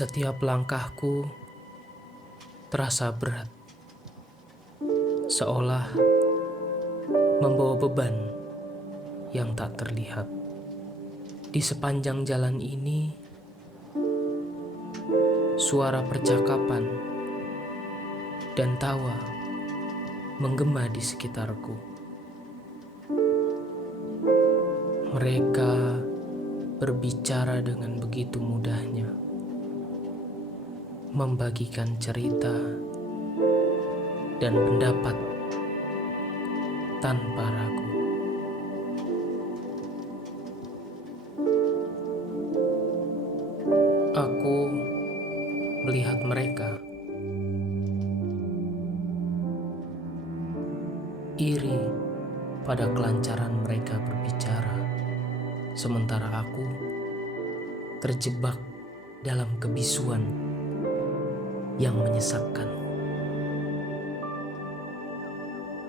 Setiap langkahku terasa berat, seolah membawa beban yang tak terlihat. Di sepanjang jalan ini, suara percakapan dan tawa menggema di sekitarku. Mereka berbicara dengan begitu mudahnya, membagikan cerita dan pendapat tanpa ragu. Aku melihat mereka, iri pada kelancaran mereka berbicara, sementara aku terjebak dalam kebisuan yang menyesakkan.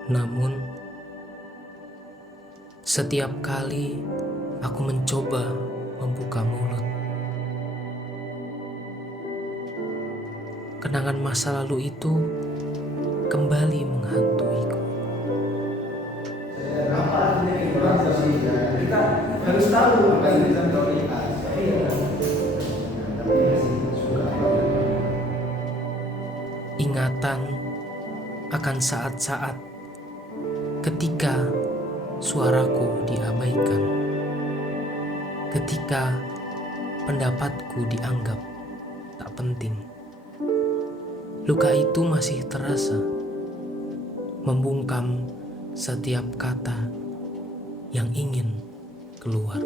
Namun, setiap kali aku mencoba membuka mulut, kenangan masa lalu itu kembali menghantuiku. Kita harus tahu apa yang bisa prioritas. Ingatan akan saat-saat ketika suaraku diabaikan, ketika pendapatku dianggap tak penting. Luka itu masih terasa, membungkam setiap kata yang ingin keluar.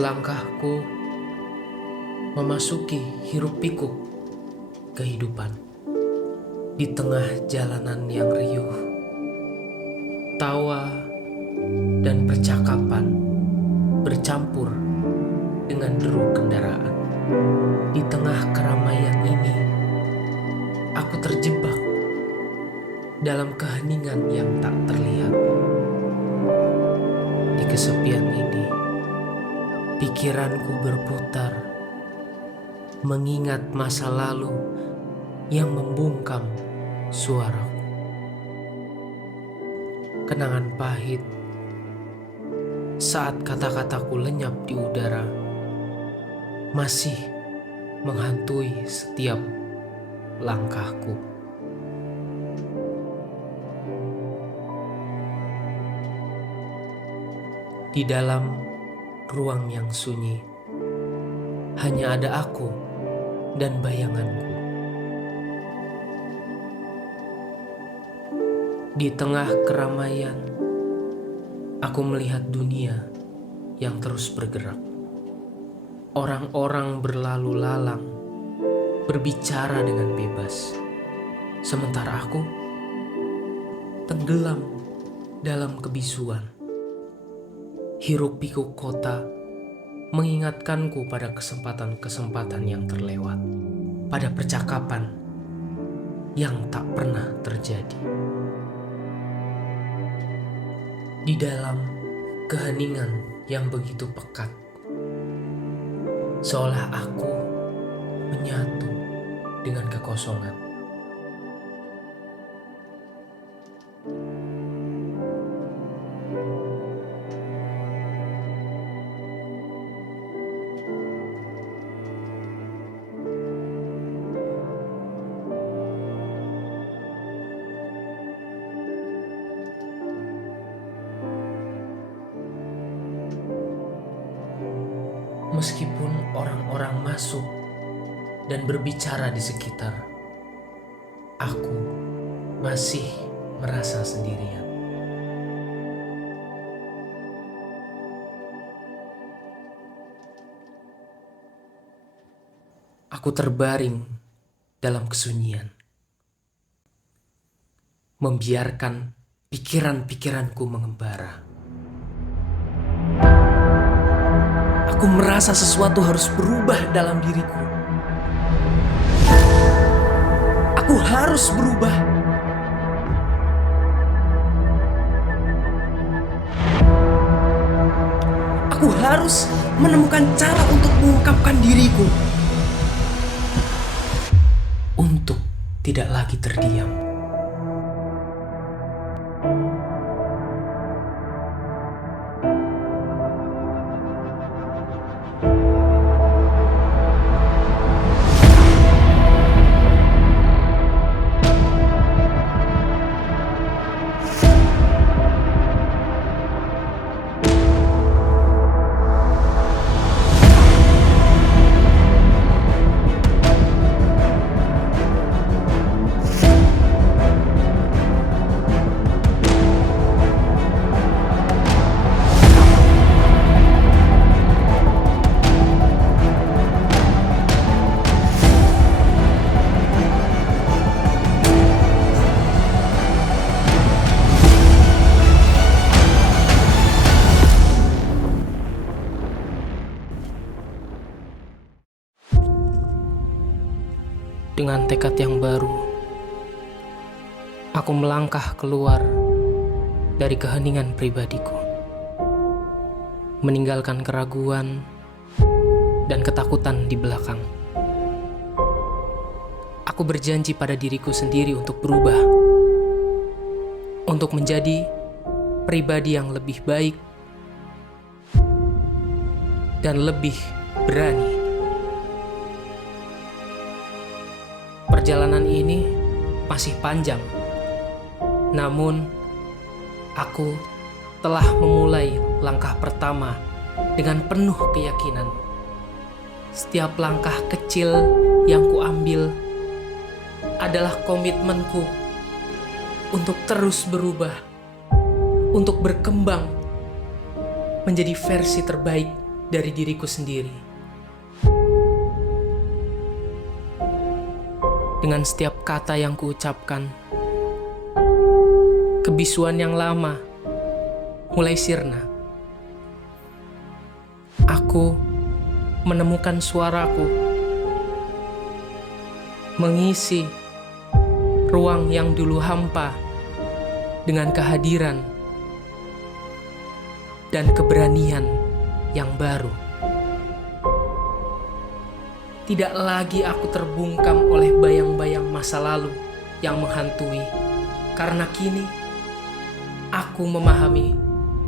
Langkahku memasuki hiruk-pikuk kehidupan. Di tengah jalanan yang riuh, tawa dan percakapan bercampur dengan deru kendaraan. Di tengah keramaian ini, aku terjebak dalam keheningan yang tak terlihat. Di kesepian ini, pikiranku berputar, mengingat masa lalu yang membungkam suaraku. Kenangan pahit saat kata-kataku lenyap di udara masih menghantui setiap langkahku. Di dalam ruang yang sunyi, hanya ada aku dan bayanganku. Di tengah keramaian, aku melihat dunia yang terus bergerak. Orang-orang berlalu lalang, berbicara dengan bebas. Sementara aku tenggelam dalam kebisuan. Hiruk-pikuk kota mengingatkanku pada kesempatan-kesempatan yang terlewat, pada percakapan yang tak pernah terjadi. Di dalam keheningan yang begitu pekat, seolah aku menyatu dengan kekosongan. Meskipun orang-orang masuk dan berbicara di sekitar, aku masih merasa sendirian. Aku terbaring dalam kesunyian, membiarkan pikiran-pikiranku mengembara. Aku merasa sesuatu harus berubah dalam diriku. Aku harus berubah. Aku Aku harus menemukan cara untuk mengungkapkan diriku. Untuk tidak lagi terdiam. Dengan tekad yang baru, aku melangkah keluar dari keheningan pribadiku, meninggalkan keraguan dan ketakutan di belakang. Aku berjanji pada diriku sendiri untuk berubah, untuk menjadi pribadi yang lebih baik dan lebih berani. Perjalanan ini masih panjang, namun aku telah memulai langkah pertama dengan penuh keyakinan. Setiap langkah kecil yang kuambil adalah komitmenku untuk terus berubah, untuk berkembang menjadi versi terbaik dari diriku sendiri. Dengan setiap kata yang kuucapkan, kebisuan yang lama mulai sirna. Aku menemukan suaraku, mengisi ruang yang dulu hampa dengan kehadiran dan keberanian yang baru. Tidak lagi aku terbungkam oleh bayang-bayang masa lalu yang menghantui, karena kini aku memahami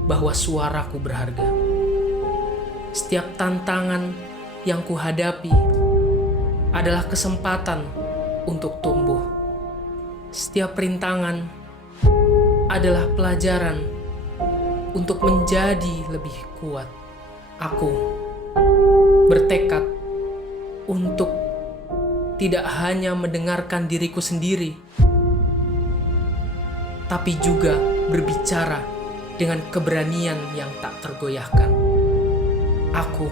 bahwa suaraku berharga. Setiap tantangan yang kuhadapi adalah kesempatan untuk tumbuh. Setiap rintangan adalah pelajaran untuk menjadi lebih kuat. Aku bertekad untuk tidak hanya mendengarkan diriku sendiri, tapi juga berbicara dengan keberanian yang tak tergoyahkan. Aku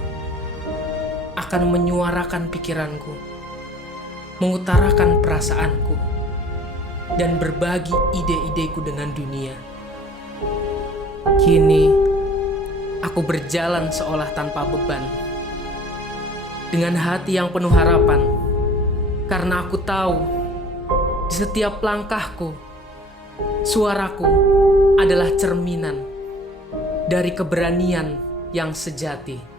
akan menyuarakan pikiranku, mengutarakan perasaanku, dan berbagi ide-ideku dengan dunia. Kini, aku berjalan seolah tanpa beban, dengan hati yang penuh harapan, karena aku tahu di setiap langkahku, suaraku adalah cerminan dari keberanian yang sejati.